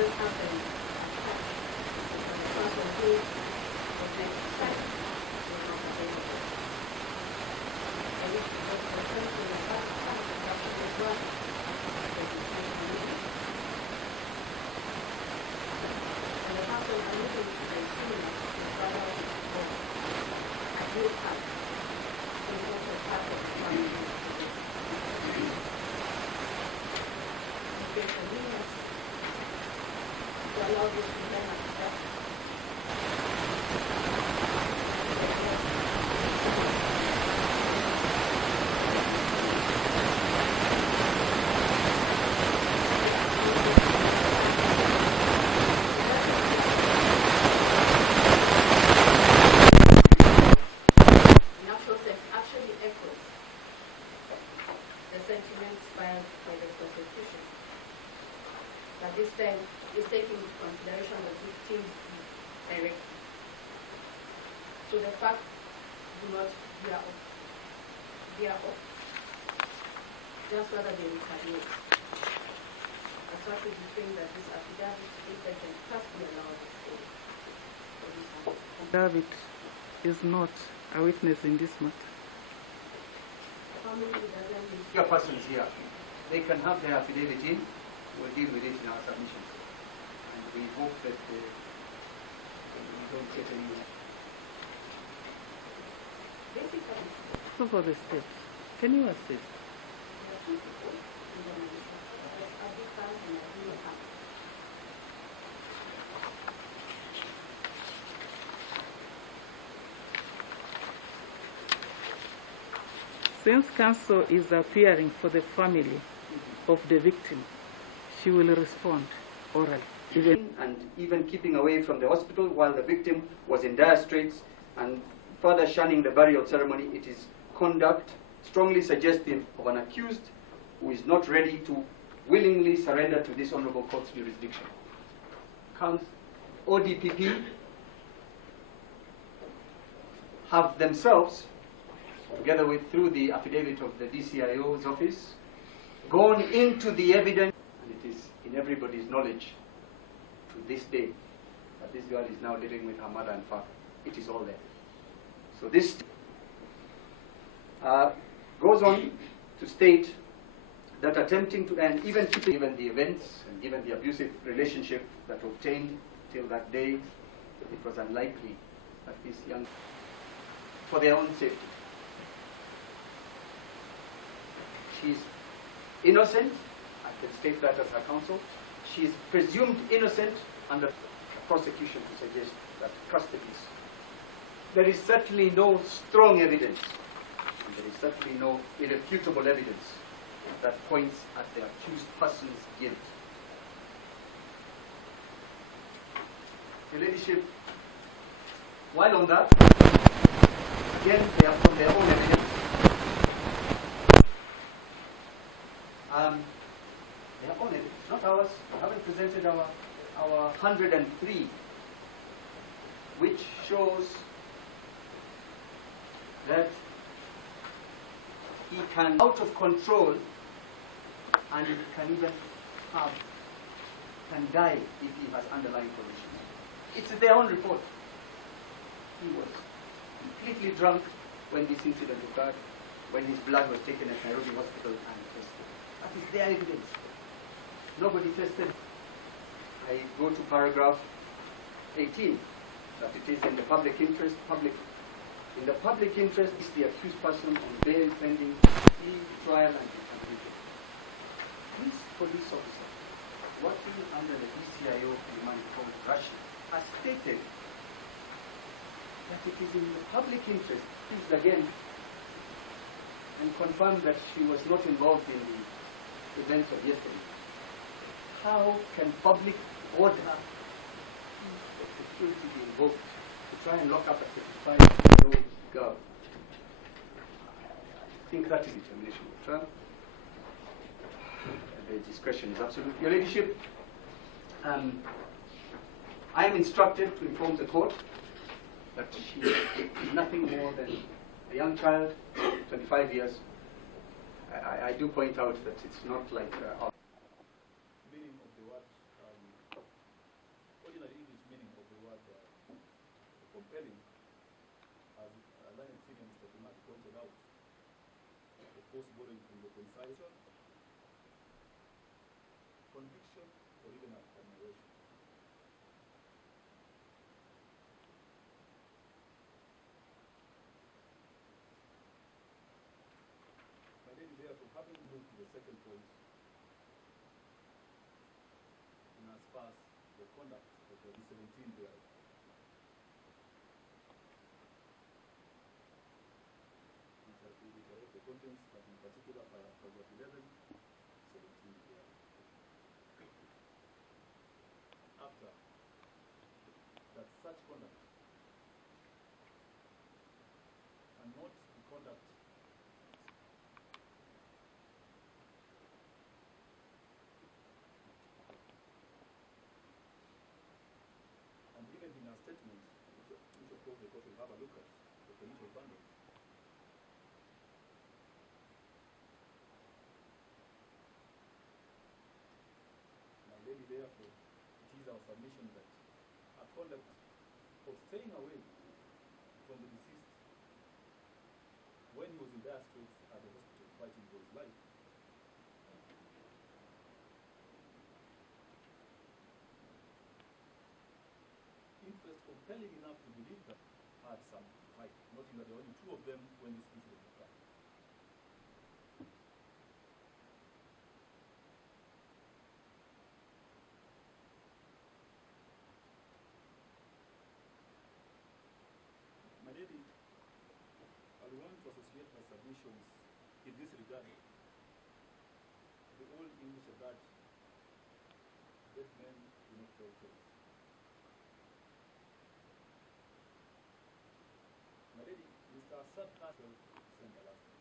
this happened, the person who was meant to check was not available. I wish to go to the country and that as well. And the person I'm looking to the scene is right out of the home. I do have some sort of pattern from convenience to allow this to then accept. In actual sense, actually echoes the sentiments filed by the prosecution. But this time is taking into consideration the victim directly. So the fact do not veer off. Just rather they retaliate. That's what we think that this affidavit, if they can just be allowed to stay. David is not a witness in this matter. Your persons here, they can have their affidavit in. We'll deal with it in our submissions. And we hope that we don't get any. So for the state, can you assist? Since counsel is appearing for the family of the victim, she will respond orally. Even keeping away from the hospital while the victim was in dire straits and further shunning the burial ceremony, it is conduct strongly suggestive of an accused who is not ready to willingly surrender to this honorable court's jurisdiction. ODPP have themselves, together with through the affidavit of the DCIO's office, gone into the evidence, and it is in everybody's knowledge to this day that this girl is now living with her mother and father. It is all there. So this goes on to state that attempting to end, even given the events and given the abusive relationship that obtained till that day, it was unlikely that this young, for their own safety, she is innocent. I can state that as her counsel. She is presumed innocent under prosecution to suggest that custody is. There is certainly no strong evidence, and there is certainly no irrefutable evidence that points at the accused person's guilt. Your Ladyship, while on that, again, they are from their own evidence. Their own evidence, not ours. We haven't presented our 103, which shows that he can out of control and can even can die if he has underlying conditions. It's their own report. He was completely drunk when this incident occurred, when his blood was taken at Nairobi Hospital and tested. That is their evidence. Nobody tested. I go to paragraph 18, that it is in the public interest. In the public interest is the accused person on bail pending trial and determination. This police officer, working under the DCIO command called Russia, has stated that it is in the public interest, please again, and confirmed that she was not involved in the events of yesterday. How can public order of security be invoked to try and lock up a 65-year-old girl? I think that is determination of trial. The discretion is absolute. Your Ladyship, I am instructed to inform the court that she is nothing more than a young child, 25 years. I do point out that it's not like violation, conviction, or even admiration. My lady, therefore, having moved to the second point, in as far as the conduct of the 17 there, the contents, but in particular paragraph 11, 17 there. After that, such conduct and not the conduct and even in our statement, which of course the court will have a look at, the political bundles. My lady, therefore, it is our submission that our conduct of staying away from the deceased when he was in dire straits at the hospital fighting for his life, interest compelling enough to believe that had some fight, noting that there were only two of them when this incident occurred. My lady, I want to associate my submissions in this regard. The old English adage, dead men do not tell tales. My lady, Mr. Assad Ashwell sent the last one.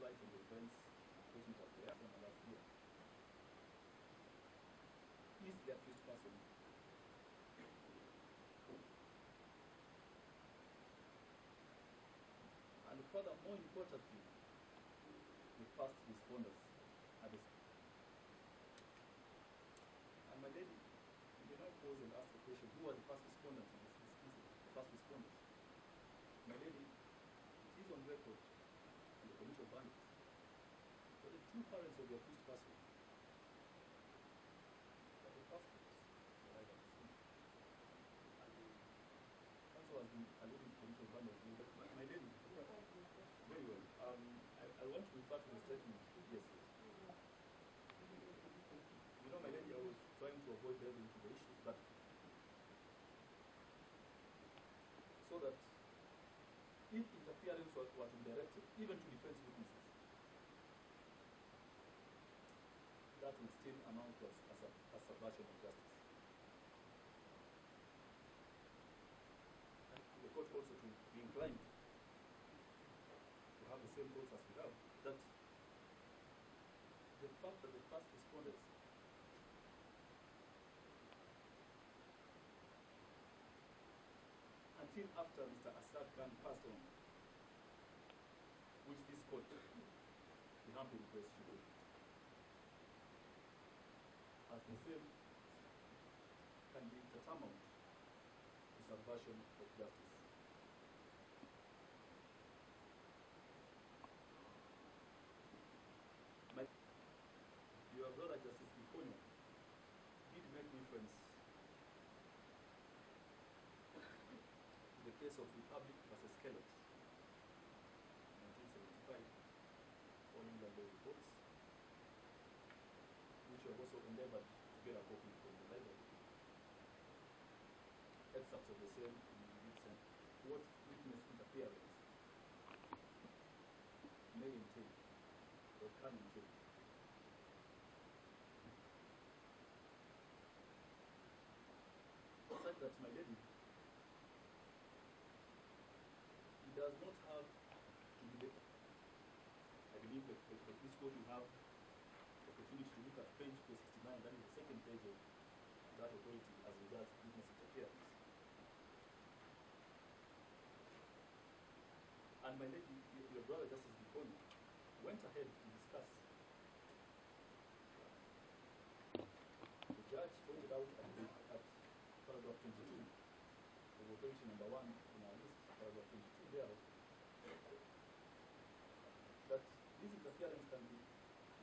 Light on the events present at the African last year. Is the accused person and further, more importantly, the past responders are the. And my lady, you may now pose and ask the question, who are the first responders in this incident? The first responders. My lady, it is on record in the commission of bandits that the two parents of the accused person are the first ones to arrive at the scene. And the counsel has been alluding to commission of bandits. My lady, very well. I want to refer to the statement. Yes, yes. You know, my lady, I was trying to avoid delving into the issues, but so that if interference were to be directed, even to defense witnesses, that would still amount to a subversion of justice. And the court also to be inclined to have the same rules as we have, that the fact that the first responders until after Mr. Assad Khan passed on, which this court, the humbly request should do, as the same can be tantamount to subversion of justice. Your brother Justice Ikonya did make reference to the case of Republic versus Kellogg, 1975, following the reports, which have also endeavored to get a copy from the library. Excerpts of the same in what witness interference may entail or can entail. Such that, my lady, it does not have to be the, I believe that this court will have the opportunity to look at page 469, that is the second page of that authority as regards witness interference. And my lady, your brother Justice Ikonya went ahead to discuss. The judge pointed out at 22 of operation number 1 in our list, paragraph 22 thereof, that this interference can be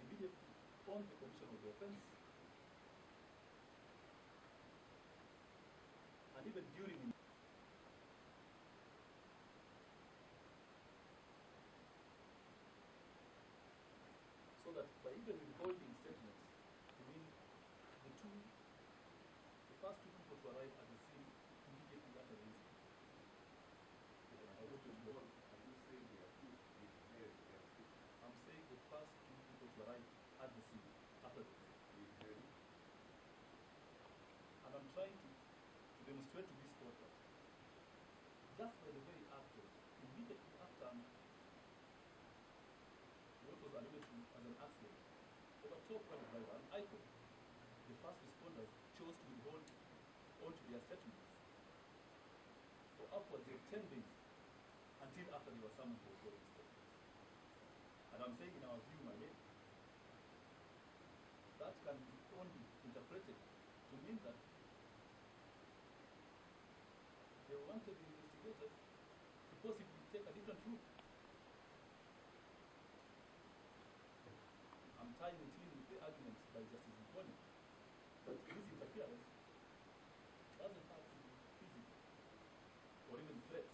immediately on the commission of the offense and even during. So that by even withholding statements, I mean the first two people to arrive at the scene immediately after the incident. I'm saying the first two people to arrive at the scene after the incident. And I'm trying to demonstrate to this court that just by the very act of immediately after what was alluded to as an accident of a top private driver, an icon, the first responders chose to withhold onto their statements for upwards of 10 days until after they were summoned for recording statements. And I'm saying in our view, my lady, that can be only interpreted to mean that they wanted the investigators to possibly take a different route. I'm tying it in with the arguments by Justice Wahome that this interference doesn't have to be physical or even threats,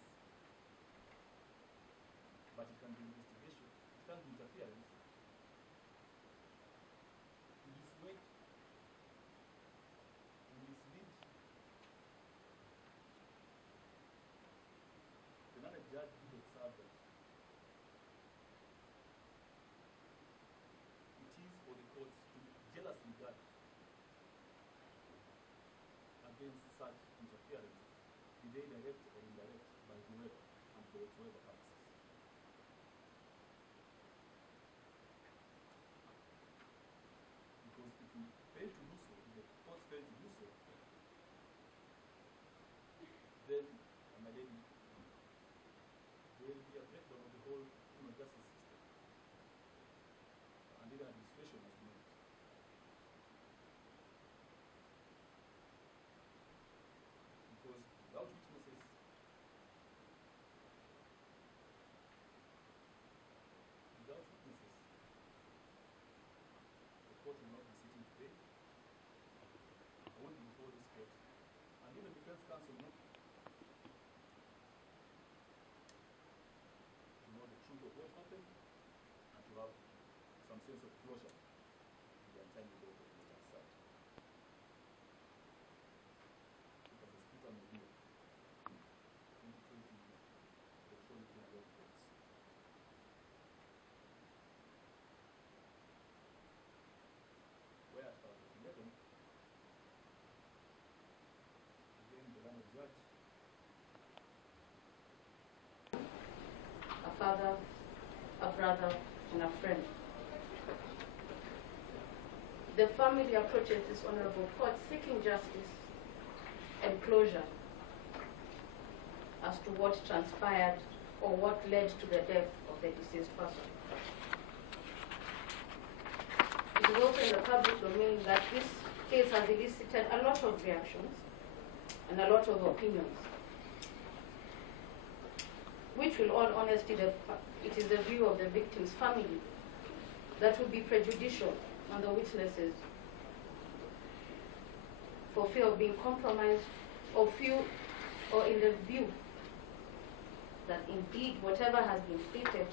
but it can be investigation, it can be interference to dissuade, to mislead the non-judge who observed that it is for the courts to jealously guard against such interferences, be they direct or indirect, by whoever and for whatsoever purposes. Because if we fail to do so, if the courts fail to do so, then, my lady, there will be a breakdown of the whole criminal justice system and even administration as well. Because without witnesses, the court will not be sitting today. I won't be before this court. And even the defense counsel will not to know the truth of what happened and to have some sense of closure in the untimely death of Mr. Assad. Because the speaker may be indicating the truth in our courts. Where at paragraph 11, again the learned judge, A father, a brother, and a friend. The family approaches this honorable court seeking justice and closure as to what transpired or what led to the death of the deceased person. It is also in the public domain that this case has elicited a lot of reactions and a lot of opinions, which will, all honesty, it is the view of the victim's family that will be prejudicial on the witnesses for fear of being compromised or in the view that indeed whatever has been stated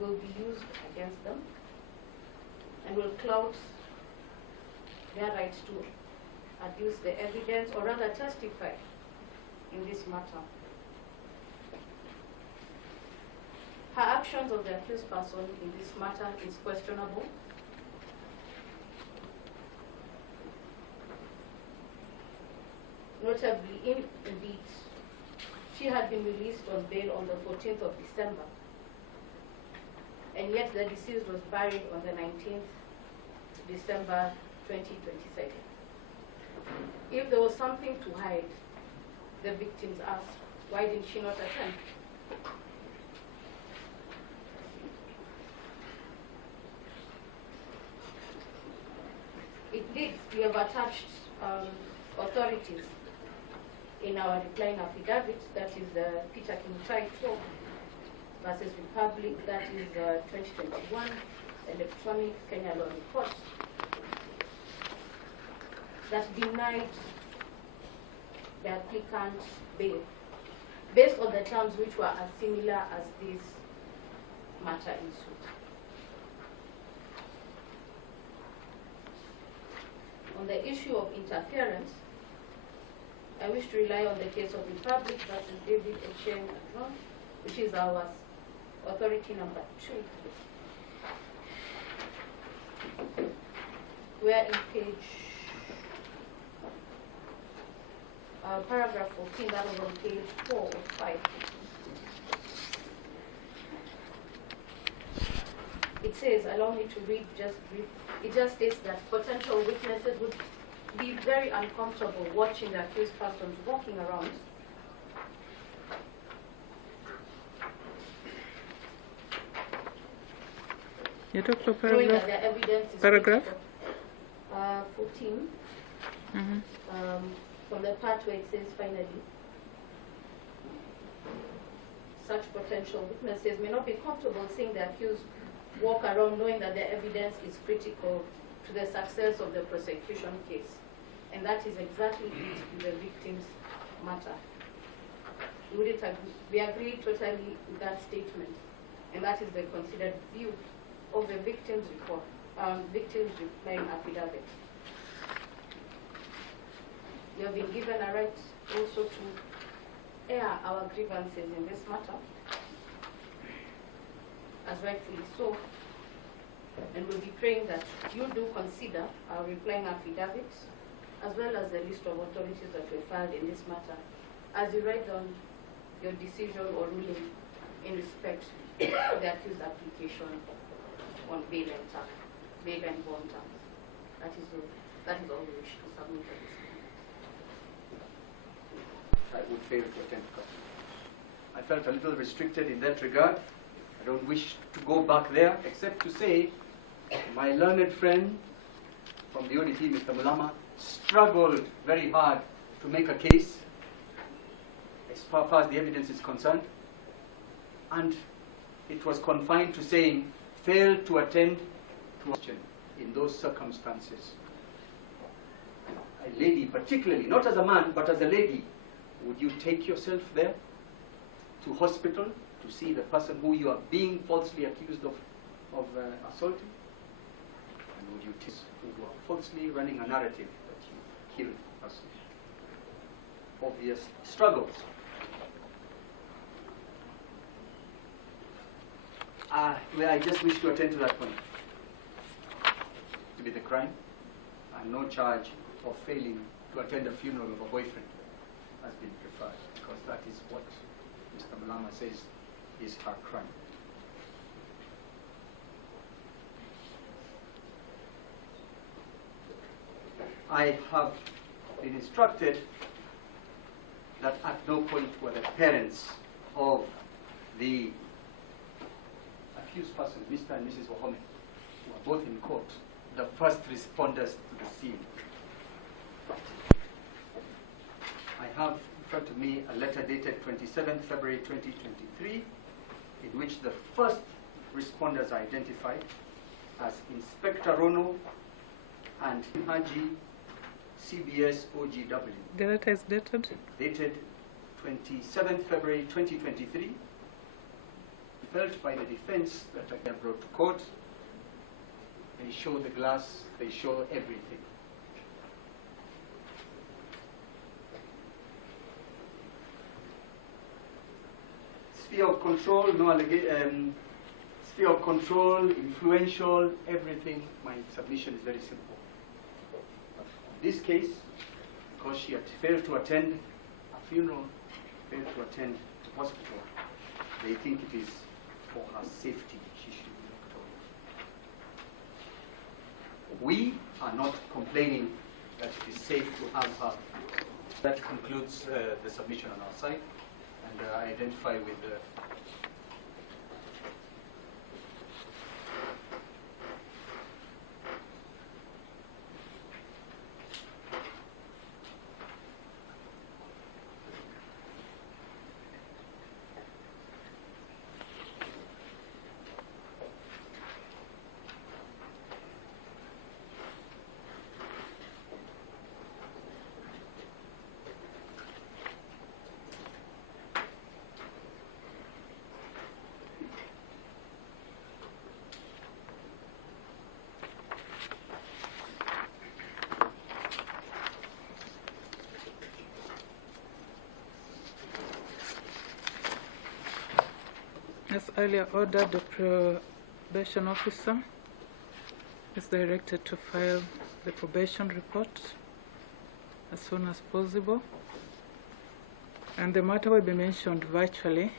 will be used against them and will cloud their rights to adduce the evidence or rather testify in this matter. Her actions of the accused person in this matter is questionable. Notably, indeed, she had been released on bail on the 14th of December, and yet the deceased was buried on the 19th December 2022. If there was something to hide, the victims asked, why did she not attend? Indeed, we have attached authorities in our replying affidavit, that is Peter King 4 versus Republic, that is 2021, electronic Kenya law report, that denied the applicant bail based on the terms which were as similar as this matter in suit. On the issue of interference, I wish to rely on the case of Republic versus David Etienne, which is our authority number 2, where in page paragraph 14, that was on page 4 or 5. It says, allow me to read just brief. It just states that potential witnesses would be very uncomfortable watching the accused persons walking around You talked about knowing paragraph? that their evidence is Paragraph? critical. 14. From the part where it says finally, such potential witnesses may not be comfortable seeing the accused walk around knowing that their evidence is critical to the success of the prosecution case. And that is exactly it in the victim's matter. We agree totally with that statement. And that is the considered view of the victim's report, victim's replying affidavit. You have been given a right also to air our grievances in this matter, as rightfully so. And we'll be praying that you do consider our replying affidavit, as well as the list of authorities that were filed in this matter, as you write down your decision or ruling in respect to the accused application on bail and bond terms. That is all we wish to submit at this point. I would fail to attend custody. I felt a little restricted in that regard. I don't wish to go back there, except to say my learned friend from the ODT, Mr. Mulama, struggled very hard to make a case as far as the evidence is concerned, and it was confined to saying failed to attend to question in those circumstances. A lady particularly, not as a man, but as a lady, would you take yourself there to hospital to see the person who you are being falsely accused of assaulting? And would you take who are falsely running a narrative that you killed the person? Obvious struggles. Well, I just wish to attend to that point. To be the crime, and no charge of failing to attend a funeral of a boyfriend has been preferred, because that is what Mr. Mulama says is her crime. I have been instructed that at no point were the parents of the accused persons, Mr. and Mrs. Wahome, who are both in court, the first responders to the scene. I have in front of me a letter dated 27th February 2023, in which the first responders are identified as Inspector Rono and Haji, CBS OGW. The letter is dated? Dated 27th February 2023. Felt by the defense that I have brought to court. They show the glass, they show everything. Sphere of control, no allegation. Sphere of control, influential, everything. My submission is very simple. In this case, because she had failed to attend a funeral, failed to attend the hospital, they think it is for her safety she should be looked over. We are not complaining that it is safe to have her. That concludes the submission on our side, and I identify with the As earlier ordered, the probation officer is directed to file the probation report as soon as possible, and the matter will be mentioned virtually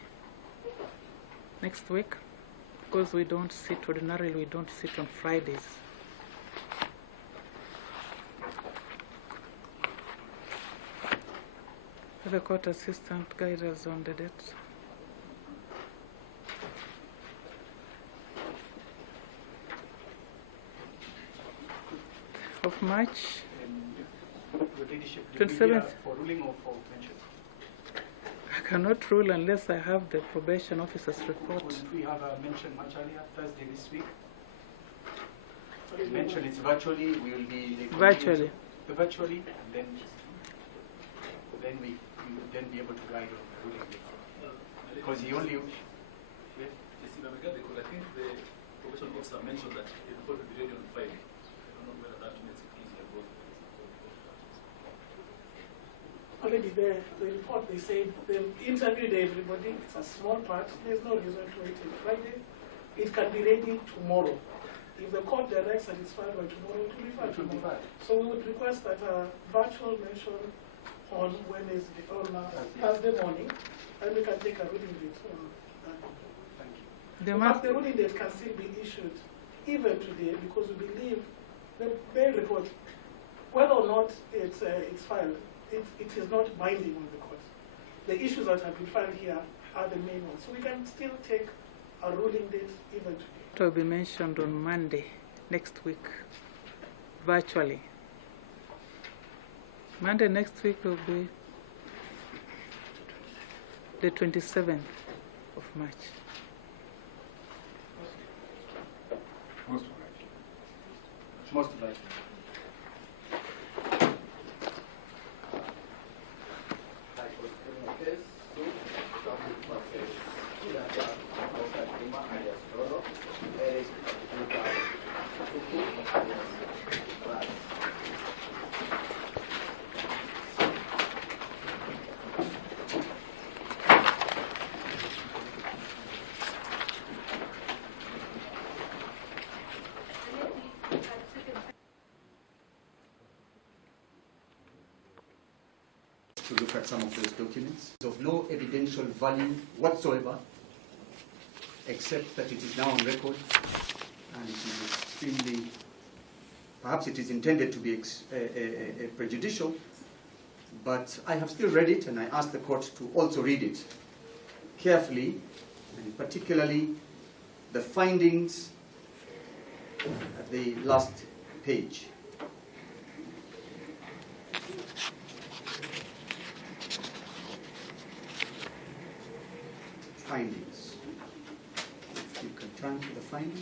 next week, because we don't sit ordinarily, we don't sit on Fridays. The court assistant guide us on the date. Of March. Your leadership, will you be 27th. for ruling or for mention? I cannot rule unless I have the probation officer's report. Couldn't we have a mention much earlier, Thursday this week? Mention it's virtually, we will be... Virtually. Virtually, and then we will then be able to guide on the ruling. Because he only... Yes, in regard, because I think the probation officer mentioned that the report will be ready on Friday. I don't know whether that makes it easier both. Already there, the report, they said they've interviewed everybody. It's a small part. There's no reason to wait till Friday. It can be ready tomorrow. If the court directs that it's filed by tomorrow, it will be filed tomorrow. So we would request that a virtual mention on Wednesday, on Thursday morning, and we can take a ruling date on that. Thank you. The ruling date can still be issued even today, because we believe the bail report, whether or not it's filed, it is not binding on the court. The issues that have been filed here are the main ones. So we can still take a ruling date even today. It will be mentioned on Monday next week, virtually. Monday next week will be the 27th of March. Most likely. To look at some of those documents. It's of no evidential value whatsoever, except that it is now on record, and it is extremely, perhaps it is intended to be prejudicial, but I have still read it, and I ask the court to also read it carefully, and particularly the findings at the last page. Findings. If you can turn to the findings.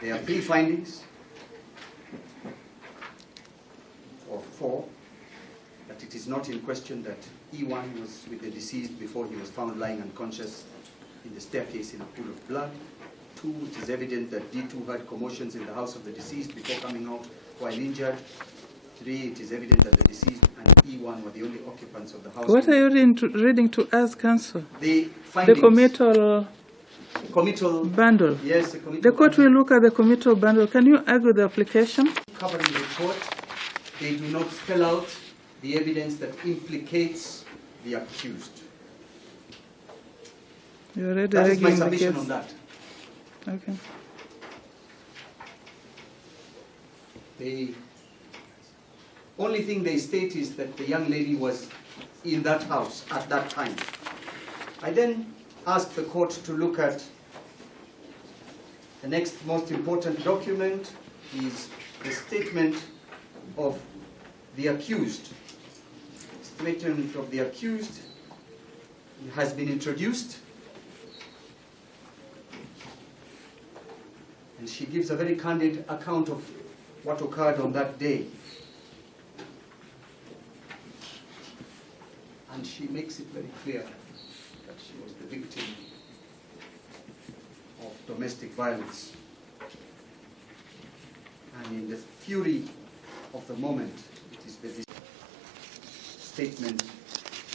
There are 3 findings, or 4, that it is not in question that E1 was with the deceased before he was found lying unconscious in the staircase in a pool of blood. 2, it is evident that D2 had commotions in the house of the deceased before coming out while injured. 3, it is evident that the deceased and E1 were the only occupants of the house. What are you reading to us, Counsel? The findings. The committal bundle. Yes, the committal. The court will look at the committal bundle. Can you argue the application? Covering the report, they do not spell out the evidence that implicates the accused. You already That is my arguing the submission case. on that. Okay. The only thing they state is that the young lady was in that house at that time. I then asked the court to look at the next most important document, is the statement of the accused. Statement of the accused has been introduced, and she gives a very candid account of what occurred on that day. And she makes it very clear that she was the victim of domestic violence. And in the fury of the moment, it is the statement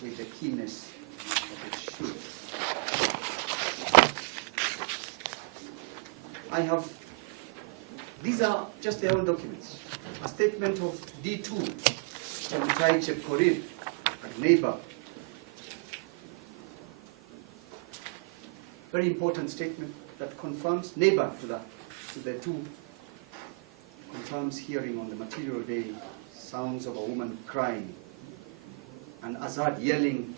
with the keenness that it should. These are just their own documents. A statement of D2 from Tai Chepkorir, a neighbor. Very important statement that confirms, neighbor to the two, confirms hearing on the material day sounds of a woman crying and Azad yelling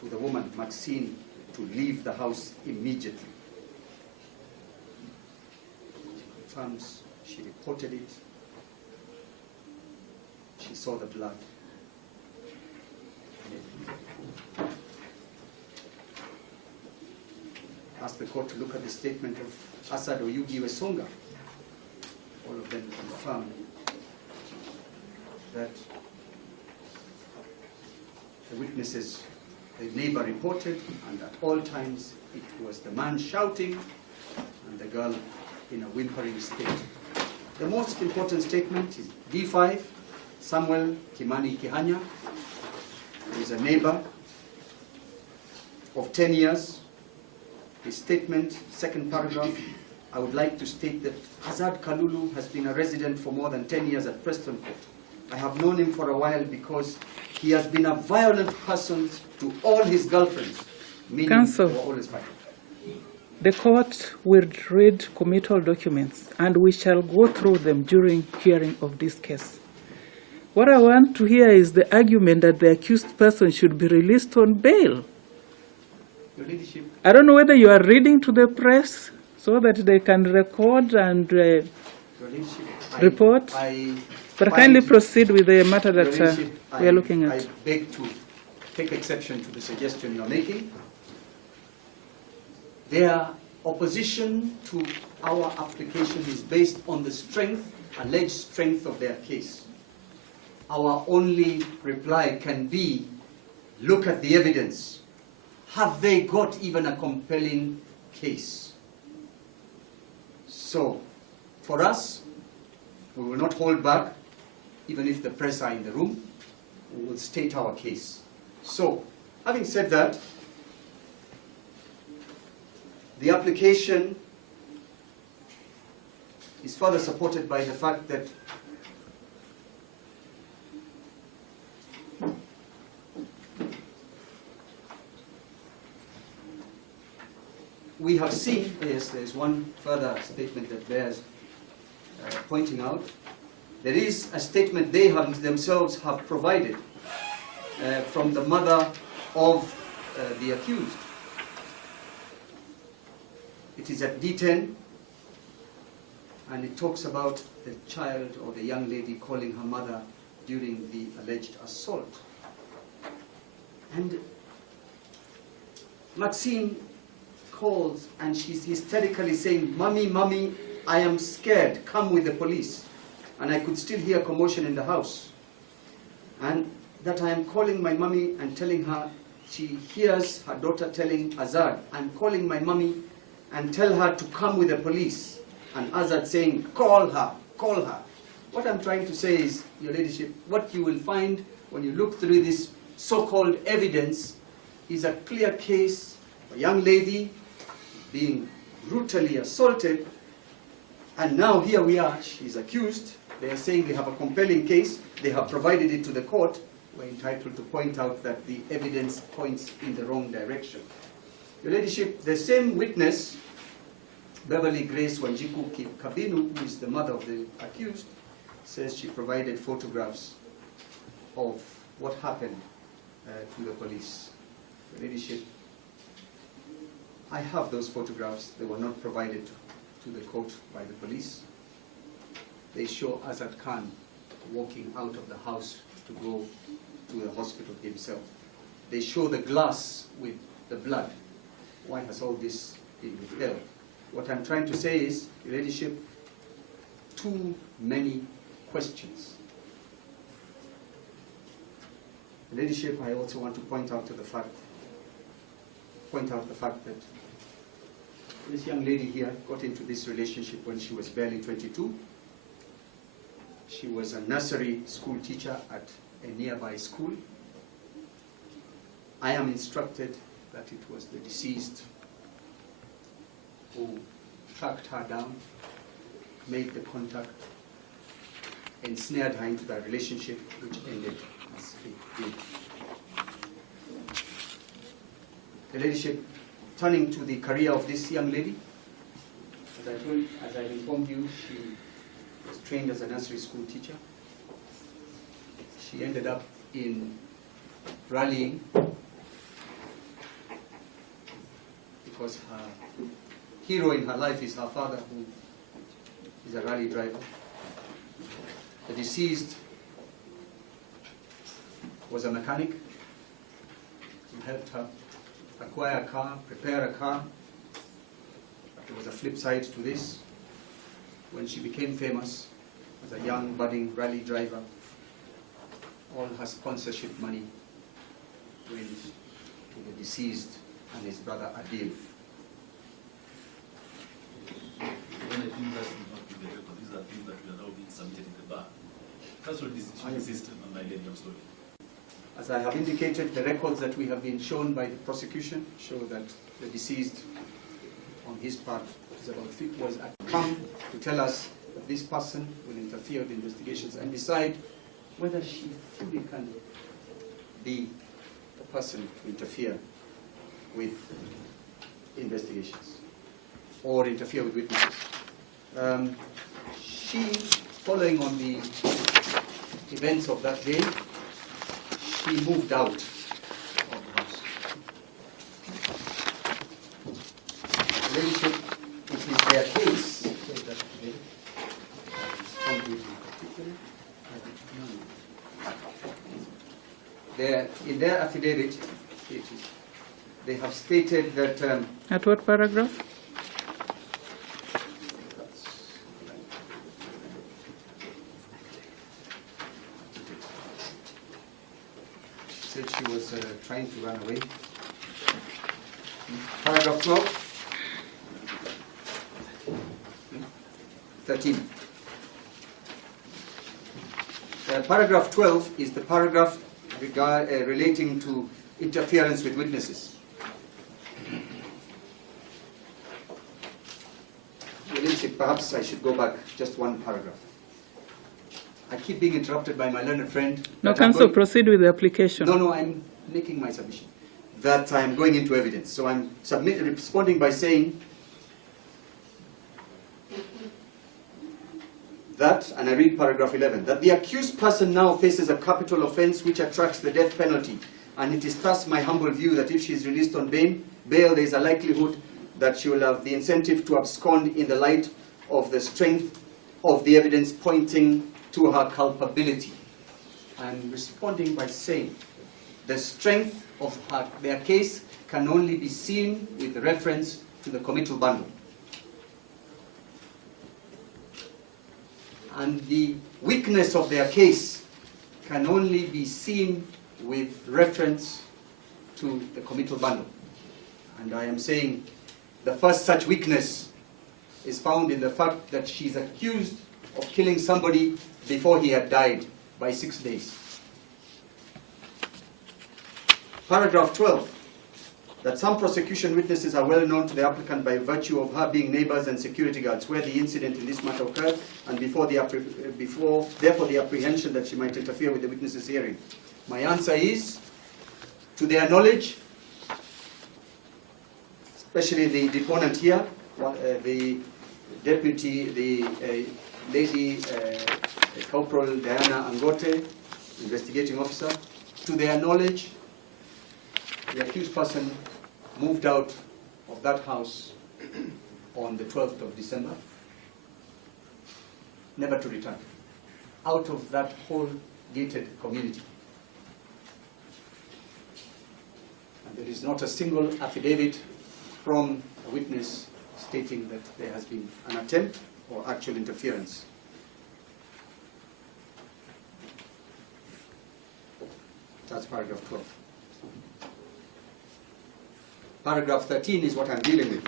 to the woman, Maxine, to leave the house immediately. She confirms she reported it. She saw the blood. Asked the court to look at the statement of Asad Oyugi Wesonga. All of them confirmed that the witnesses, the neighbor reported, and at all times it was the man shouting and the girl in a whimpering state. The most important statement is D5, Samuel Kimani Kihanya, who is a neighbor of 10 years. His statement, second paragraph, I would like to state that Azad Kalulu has been a resident for more than 10 years at Preston Court. I have known him for a while because he has been a violent person to all his girlfriends, meaning Counsel. they were always fighting. The court will read committal documents and we shall go through them during hearing of this case. What I want to hear is the argument that the accused person should be released on bail. Your Ladyship, I don't know whether you are reading to the press so that they can record and Your Ladyship, report. But kindly proceed with the matter Your that Ladyship, we are looking I at. beg to take exception to the suggestion you are making. Their opposition to our application is based on the strength, alleged strength of their case. Our only reply can be, look at the evidence. Have they got even a compelling case? So, for us, we will not hold back, even if the press are in the room. We will state our case. So, having said that, the application is further supported by the fact that we have seen, yes, there's one further statement that bears pointing out. There is a statement they themselves have provided from the mother of the accused. It is at D10, and it talks about the child or the young lady calling her mother during the alleged assault. And Maxine calls and she's hysterically saying, "Mommy, mommy, I am scared, come with the police." And I could still hear commotion in the house. And that I am calling my mommy and telling her, she hears her daughter telling Azad, "I'm calling my mommy and tell her to come with the police." And Azad saying, "Call her, call her." What I'm trying to say is, Your Ladyship, what you will find when you look through this so-called evidence is a clear case of a young lady being brutally assaulted, and now here we are, she's accused. They are saying they have a compelling case, they have provided it to the court. We're entitled to point out that the evidence points in the wrong direction. Your Ladyship, the same witness, Beverly Grace Wanjiku Kabinu, who is the mother of the accused, says she provided photographs of what happened to the police. Your Ladyship, I have those photographs. They were not provided to the court by the police. They show Azad Khan walking out of the house to go to the hospital himself. They show the glass with the blood. Why has all this been withheld? What I'm trying to say is, Your Ladyship, too many questions. Your Ladyship, I also want to point out the fact that this young lady here got into this relationship when she was barely 22. She was a nursery school teacher at a nearby school. I am instructed that it was the deceased who tracked her down, made the contact, ensnared her into that relationship, which ended as it did. Your Ladyship, turning to the career of this young lady, as I informed you, she was trained as a nursery school teacher. She ended up in rallying because her hero in her life is her father, who is a rally driver. The deceased was a mechanic who helped her acquire a car, prepare a car. There was a flip side to this. When she became famous as a young budding rally driver, all her sponsorship money went to the deceased and his brother Adil. When I think that would not be the record, these are things that we are now being submitted in the bar. Council decision system, and my lady, I'm sorry. As I have indicated, the records that we have been shown by the prosecution show that the deceased, on his part, was come to tell us that this person will interfere with investigations and decide whether she truly can be the person to interfere with investigations or interfere with witnesses. She, following on the events of that day, she moved out of the house. Ladyship, it is their case. In their affidavit, they have stated that. At what paragraph? She said she was trying to run away. Paragraph 12. 13. Paragraph 12 is the paragraph relating to interference with witnesses. Your Lordship, perhaps I should go back just one paragraph. I keep being interrupted by my learned friend. No, Counsel, proceed with the application. No, I'm making my submission. That I am going into evidence. So I'm responding by saying that, and I read paragraph 11, that the accused person now faces a capital offense which attracts the death penalty, and it is thus my humble view that if she is released on bail, there is a likelihood that she will have the incentive to abscond in the light of the strength of the evidence pointing to her culpability. I'm responding by saying the strength of their case can only be seen with reference to the committal bundle. And the weakness of their case can only be seen with reference to the committal bundle. And I am saying the first such weakness is found in the fact that she's accused of killing somebody before he had died by 6 days. Paragraph 12, that some prosecution witnesses are well known to the applicant by virtue of her being neighbors and security guards where the incident in this matter occurred, and therefore the apprehension that she might interfere with the witness's hearing. My answer is, to their knowledge, especially the deponent here, the deputy, the lady Corporal Diana Angote, investigating officer, to their knowledge, the accused person moved out of that house on the 12th of December, never to return, out of that whole gated community. And there is not a single affidavit from a witness stating that there has been an attempt or actual interference. That's paragraph 12. Paragraph 13 is what I'm dealing with.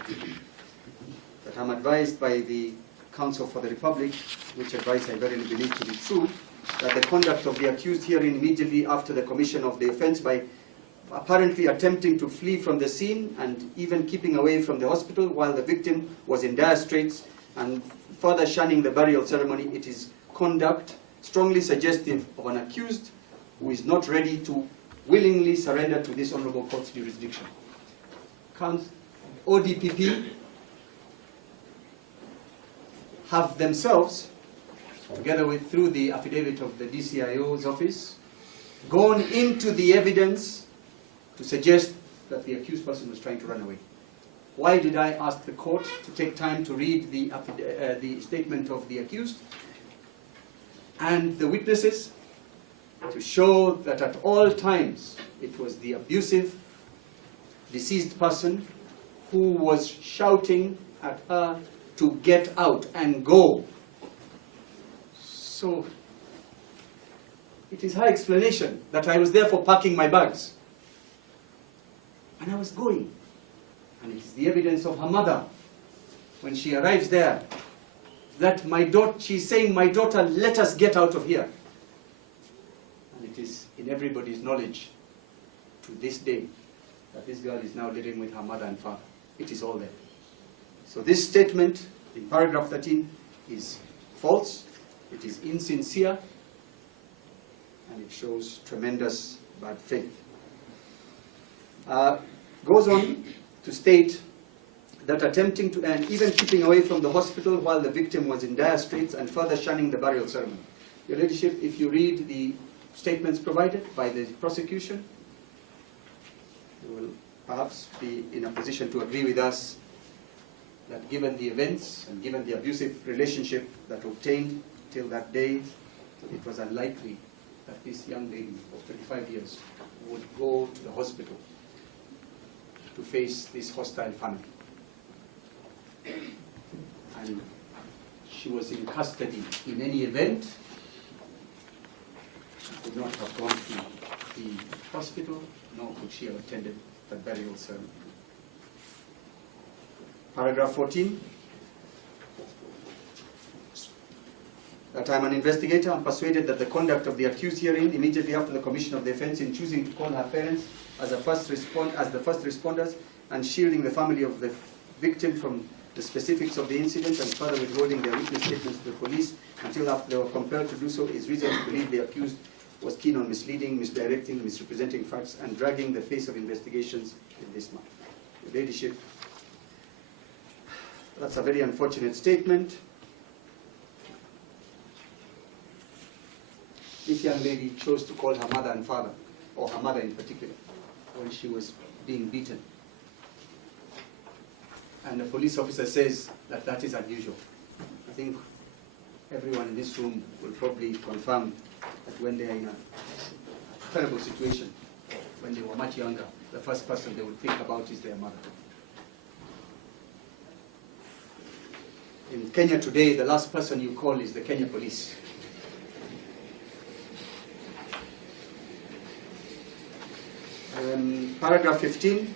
That I'm advised by the Counsel for the Republic, which advice I verily believe to be true, that the conduct of the accused herein immediately after the commission of the offense by apparently attempting to flee from the scene and even keeping away from the hospital while the victim was in dire straits and further shunning the burial ceremony. It is conduct strongly suggestive of an accused who is not ready to willingly surrender to this honorable court's jurisdiction. ODPP have themselves, together with through the affidavit of the DCIO's office, gone into the evidence to suggest that the accused person was trying to run away. Why did I ask the court to take time to read the statement of the accused and the witnesses? To show that at all times it was the abusive deceased person who was shouting at her to get out and go. So it is her explanation that I was therefore packing my bags. And I was going. And it is the evidence of her mother when she arrives there that she's saying, my daughter, let us get out of here. And it is in everybody's knowledge to this day that this girl is now living with her mother and father. It is all there. So this statement in paragraph 13 is false, it is insincere, and it shows tremendous bad faith. Goes on to state that attempting to and even keeping away from the hospital while the victim was in dire straits and further shunning the burial ceremony. Your Ladyship, if you read the statements provided by the prosecution, you will perhaps be in a position to agree with us that given the events and given the abusive relationship that obtained till that day, it was unlikely that this young lady of 35 years would go to the hospital to face this hostile family. And she was in custody in any event. She could not have gone to the hospital, nor could she have attended the burial ceremony. Paragraph 14. That I am an investigator, I am persuaded that the conduct of the accused herein immediately after the commission of the offence in choosing to call her parents as the first responders and shielding the family of the victim from the specifics of the incident and further withholding their witness statements to the police until after they were compelled to do so is reason to believe the accused was keen on misleading, misdirecting, misrepresenting facts and dragging the face of investigations in this matter. Your Ladyship, that's a very unfortunate statement. This young lady chose to call her mother and father, or her mother in particular, when she was being beaten. And the police officer says that that is unusual. I think everyone in this room will probably confirm that when they are in a terrible situation, when they were much younger, the first person they would think about is their mother. In Kenya today, the last person you call is the Kenya police. Paragraph 15.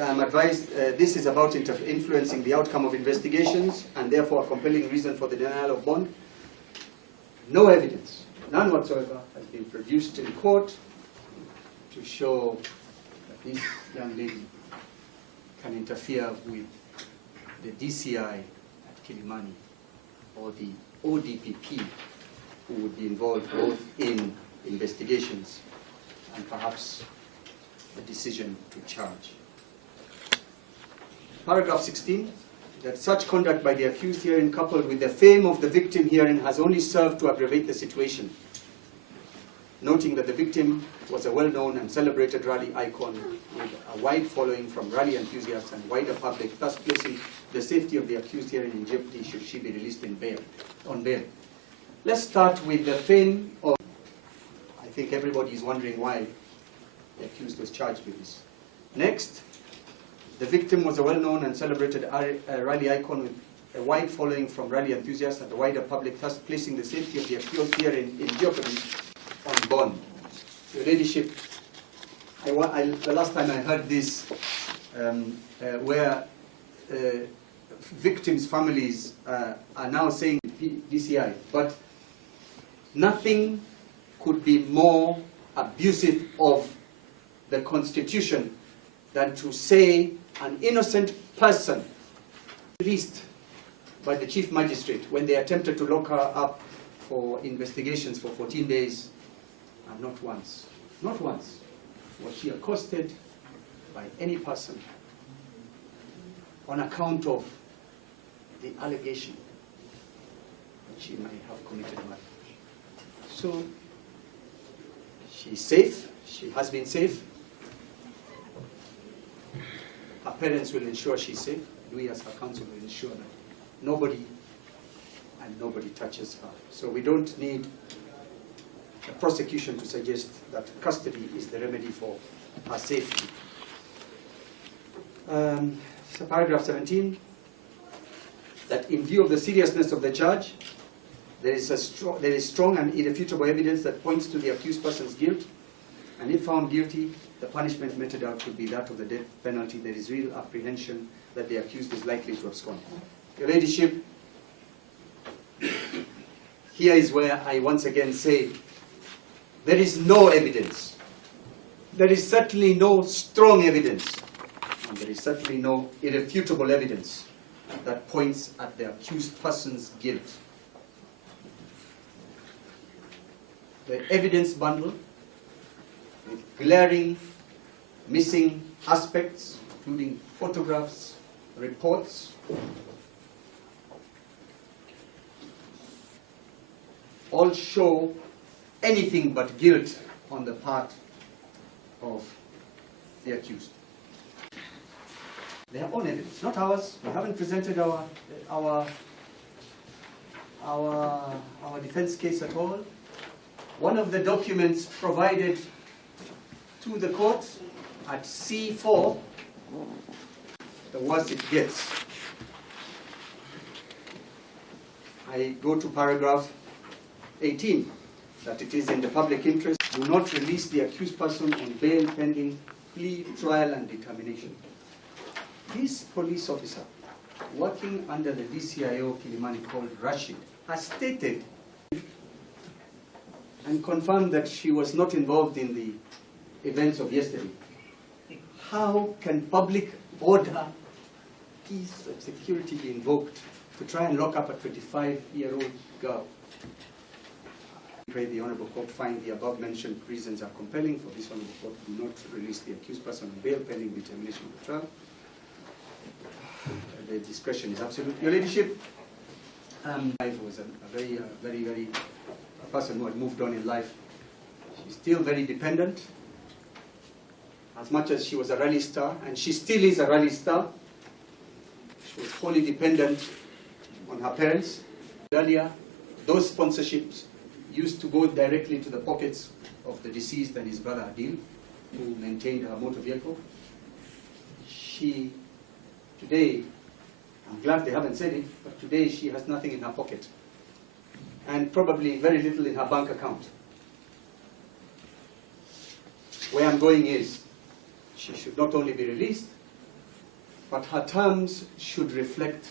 I'm advised this is about influencing the outcome of investigations and therefore a compelling reason for the denial of bond. No evidence, none whatsoever, has been produced in court to show that this young lady can interfere with the DCI at Kilimani or the ODPP, who would be involved both in investigations and perhaps the decision to charge. Paragraph 16, that such conduct by the accused herein coupled with the fame of the victim herein has only served to aggravate the situation, noting that the victim was a well-known and celebrated rally icon with a wide following from rally enthusiasts and wider public, thus placing the safety of the accused herein in jeopardy should she be released on bail. Let's start with the fame of, I think everybody is wondering why the accused was charged with this. Next, the victim was a well-known and celebrated rally icon with a wide following from rally enthusiasts and the wider public, thus placing the safety of the accused herein in jeopardy on bond. Your Ladyship, the last time I heard this, where victims' families are now saying DCI, but nothing could be more abusive of the Constitution than to say an innocent person released by the Chief Magistrate when they attempted to lock her up for investigations for 14 days, and not once was she accosted by any person on account of the allegation that she might have committed murder. So she's safe, she has been safe. Her parents will ensure she's safe. We as her counsel will ensure that nobody touches her. So we don't need the prosecution to suggest that custody is the remedy for her safety. So paragraph 17, that in view of the seriousness of the charge, there is strong and irrefutable evidence that points to the accused person's guilt, and if found guilty, the punishment meted out would be that of the death penalty. There is real apprehension that the accused is likely to abscond. Your Ladyship, here is where I once again say there is no evidence. There is certainly no strong evidence, and there is certainly no irrefutable evidence that points at the accused person's guilt. The evidence bundle with glaring missing aspects, including photographs, reports, all show anything but guilt on the part of the accused. Their own evidence, not ours. We haven't presented our defense case at all. One of the documents provided to the court at C4, the worse it gets. I go to paragraph 18, that it is in the public interest, do not release the accused person on bail pending plea, trial, and determination. This police officer, working under the DCIO Kilimani called Rashid, has stated and confirmed that she was not involved in the events of yesterday. How can public order, peace, and security be invoked to try and lock up a 25-year-old girl? I pray the Honourable Court find the above-mentioned reasons are compelling for this Honourable Court do not release the accused person on bail pending determination of the trial. The discretion is absolute. Your Ladyship, life was a very person who had moved on in life. She's still very dependent, as much as she was a rally star, and she still is a rally star. She was wholly dependent on her parents. Earlier, those sponsorships used to go directly to the pockets of the deceased and his brother Adil, who maintained her motor vehicle. Today, I'm glad they haven't said it, but today she has nothing in her pocket, and probably very little in her bank account. Where I'm going is, she should not only be released, but her terms should reflect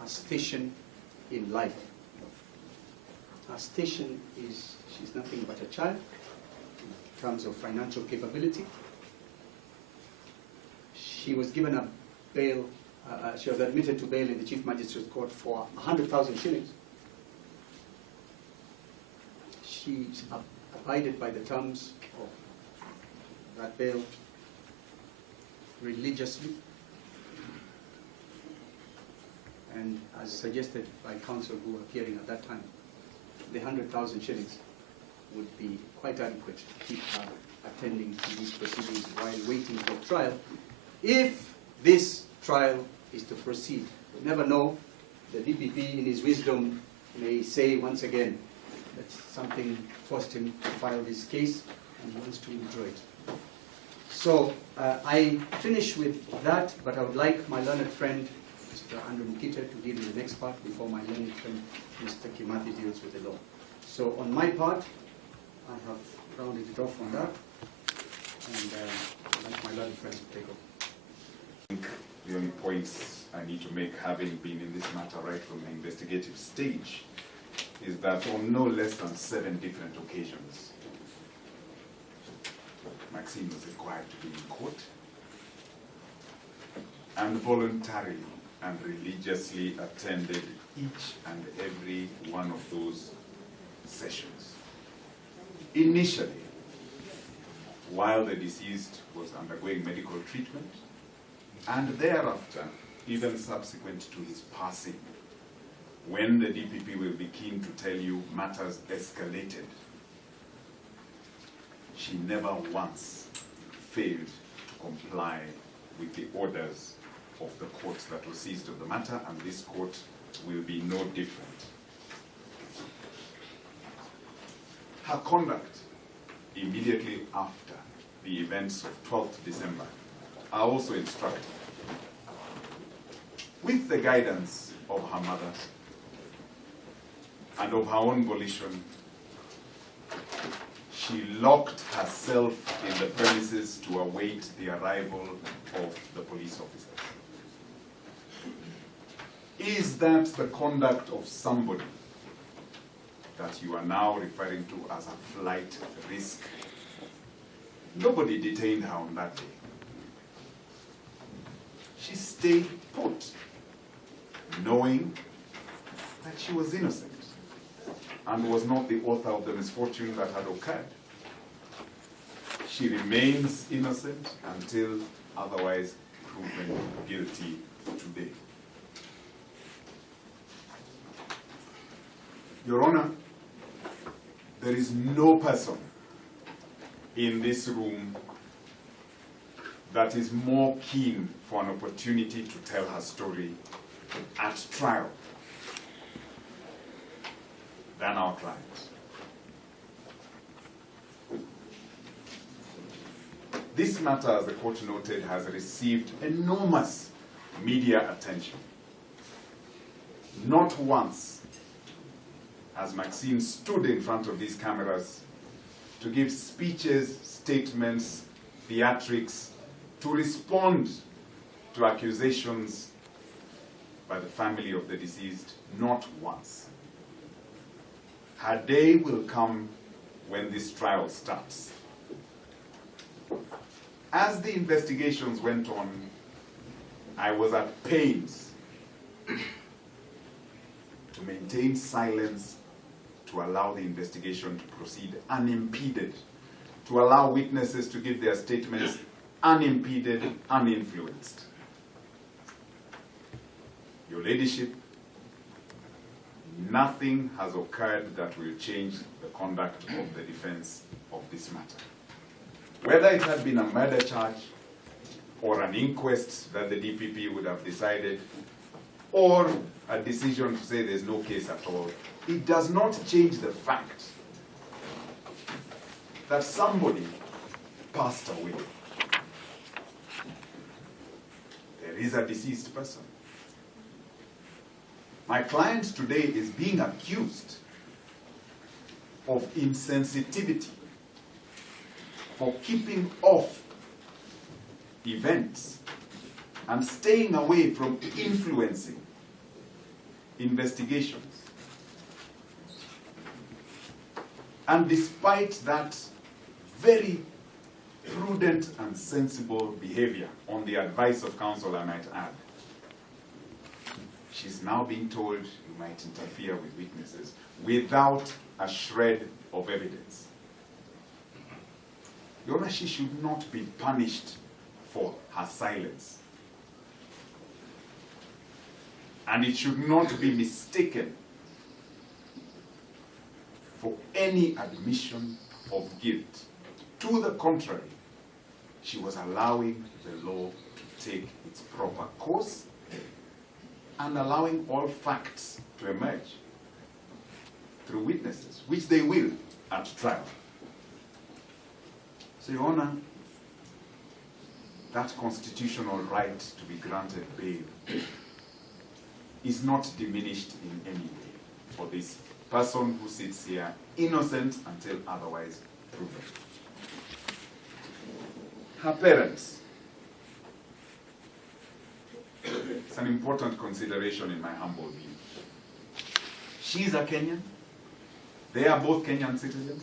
her station in life. Her station is, she's nothing but a child in terms of financial capability. She was given a bail, she was admitted to bail in the Chief Magistrate's Court for 100,000 shillings. She abided by the terms of that bail religiously, and as suggested by counsel who were appearing at that time, the 100,000 shillings would be quite adequate to keep her attending to these proceedings while waiting for trial, if this trial is to proceed. We never know. The DPP, in his wisdom, may say once again that something forced him to file this case and he wants to withdraw it. So I finish with that, but I would like my learned friend, Mr. Andrew Mukite, to deal with the next part before my learned friend, Mr. Kimathi, deals with the law. So on my part, I have rounded it off on that, and I'd like my learned friend to take over. I think the only points I need to make, having been in this matter right from the investigative stage, is that on no less than 7 different occasions, Maxine was required to be in court and voluntarily and religiously attended each and every one of those sessions. Initially, while the deceased was undergoing medical treatment, and thereafter, even subsequent to his passing, when the DPP will be keen to tell you matters escalated, she never once failed to comply with the orders of the court that was seized of the matter, and this court will be no different. Her conduct immediately after the events of 12th December are also instructive. With the guidance of her mother and of her own volition, she locked herself in the premises to await the arrival of the police officers. Is that the conduct of somebody that you are now referring to as a flight risk? Nobody detained her on that day. She stayed put, knowing that she was innocent and was not the author of the misfortune that had occurred. She remains innocent until otherwise proven guilty today. Your Honor, there is no person in this room that is more keen for an opportunity to tell her story at trial than our client. This matter, as the court noted, has received enormous media attention. Not once has Maxine stood in front of these cameras to give speeches, statements, theatrics, to respond to accusations by the family of the deceased, not once. Her day will come when this trial starts. As the investigations went on, I was at pains to maintain silence, to allow the investigation to proceed unimpeded, to allow witnesses to give their statements unimpeded, uninfluenced. Your Ladyship, nothing has occurred that will change the conduct of the defense of this matter. Whether it had been a murder charge, or an inquest that the DPP would have decided, or a decision to say there's no case at all, it does not change the fact that somebody passed away. There is a deceased person. My client today is being accused of insensitivity, for keeping off events and staying away from influencing investigations. And despite that very prudent and sensible behavior, on the advice of counsel, I might add, she's now being told you might interfere with witnesses without a shred of evidence. Your Honor, she should not be punished for her silence. And it should not be mistaken for any admission of guilt. To the contrary, she was allowing the law to take its proper course and allowing all facts to emerge through witnesses, which they will at trial. So, Your Honor, that constitutional right to be granted bail is not diminished in any way for this person who sits here innocent until otherwise proven. Her parents. It's an important consideration in my humble view. She's a Kenyan, They are both Kenyan citizens.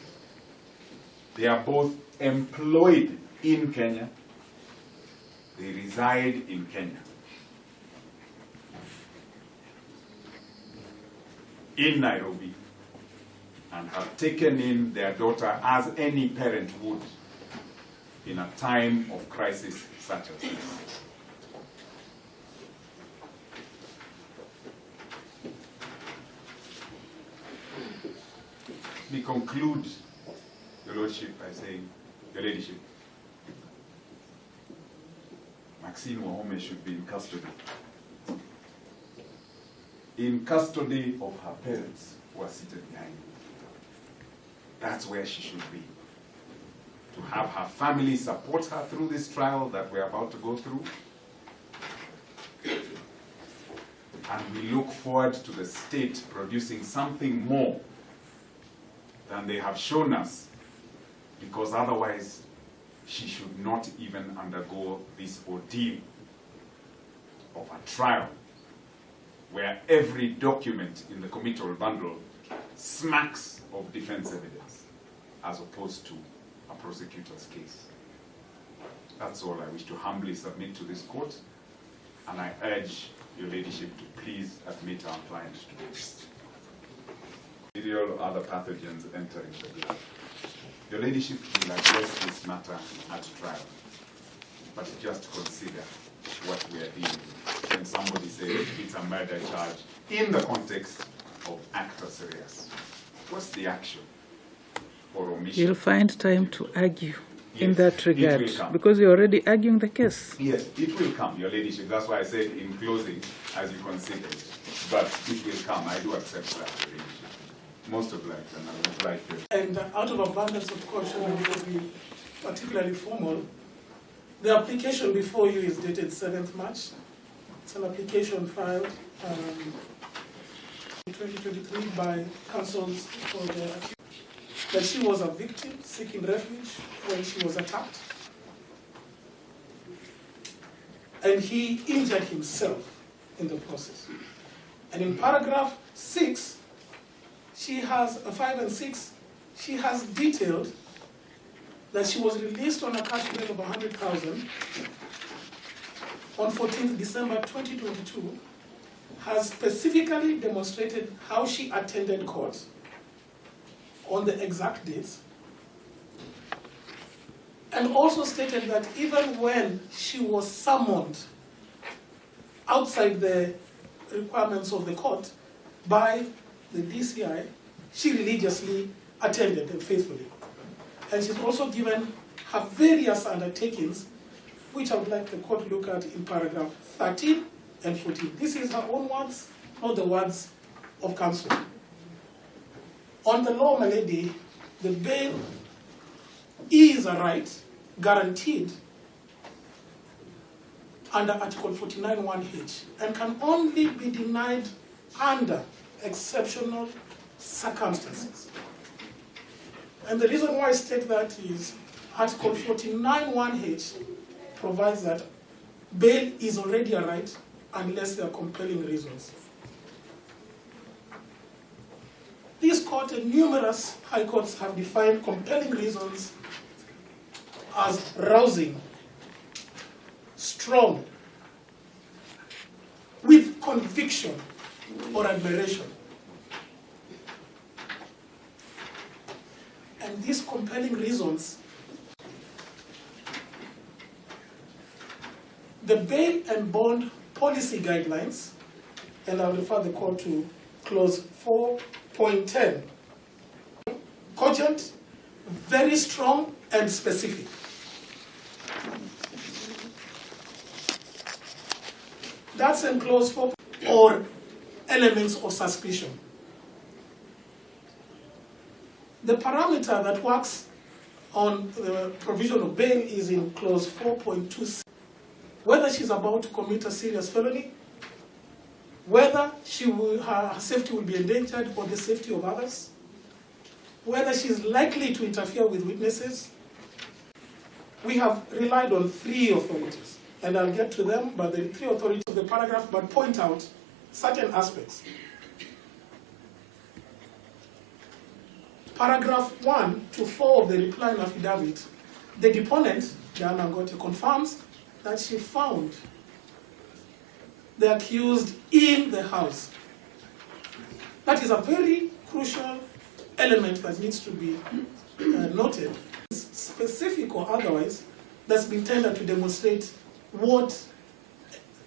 They are both employed in Kenya. They reside in Kenya. In Nairobi, and have taken in their daughter as any parent would in a time of crisis such as this. We conclude, Your Lordship, by saying, Your Ladyship, Maxine Wahome should be in custody. In custody of her parents who are seated behind me. That's where she should be. To have her family support her through this trial that we're about to go through. And we look forward to the state producing something more than they have shown us, because otherwise she should not even undergo this ordeal of a trial where every document in the committal bundle smacks of defense evidence as opposed to a prosecutor's case. That's all I wish to humbly submit to this court, and I urge Your Ladyship to please admit our client to this. Material other pathogens entering the blood. Your Ladyship will address this matter at trial, but just consider what we are dealing with. When somebody says it's a murder charge in the context of acta serias, what's the action for omission? You'll find time to argue in that It regard, will come. because you're already arguing the case. Yes, it will come, Your Ladyship. That's why I said in closing, as you consider it. But it will come. I do accept that, Your Ladyship. Most of life, and I would like to. And out of abundance of caution, and it will be particularly formal, the application before you is dated 7th March. It's an application filed in 2023 by counsels for the accused that she was a victim seeking refuge when she was attacked. And he injured himself in the process. And in paragraph 6, she has 5 and 6, she has detailed that she was released on a cash bail of 100,000 on 14th December 2022, has specifically demonstrated how she attended court on the exact dates, and also stated that even when she was summoned outside the requirements of the court by the DCI, she religiously attended them faithfully. And she's also given her various undertakings, which I would like the court to look at in paragraph 13 and 14. This is her own words, not the words of counsel. On the law, my lady, the bail is a right guaranteed under Article 49(1)H and can only be denied under exceptional circumstances. And the reason why I state that is Article 49(1)H provides that bail is already a right unless there are compelling reasons. This court and numerous high courts have defined compelling reasons as rousing, strong, with conviction or admiration. And these compelling reasons, the bail and bond policy guidelines, and I'll refer the court to clause 4.10, cogent, very strong, and specific. That's in clause 4, or elements of suspicion. The parameter that works on the provision of bail is in clause 4.2. Whether she's about to commit a serious felony, whether her safety will be endangered or the safety of others, whether she's likely to interfere with witnesses. We have relied on 3 authorities, and I'll get to them, but the 3 authorities of the paragraph but point out certain aspects. paragraph 1 to 4 of the reply affidavit, the deponent, Diana Ngote, confirms that she found the accused in the house. That is a very crucial element that needs to be noted. Specific or otherwise, that's been tendered to demonstrate what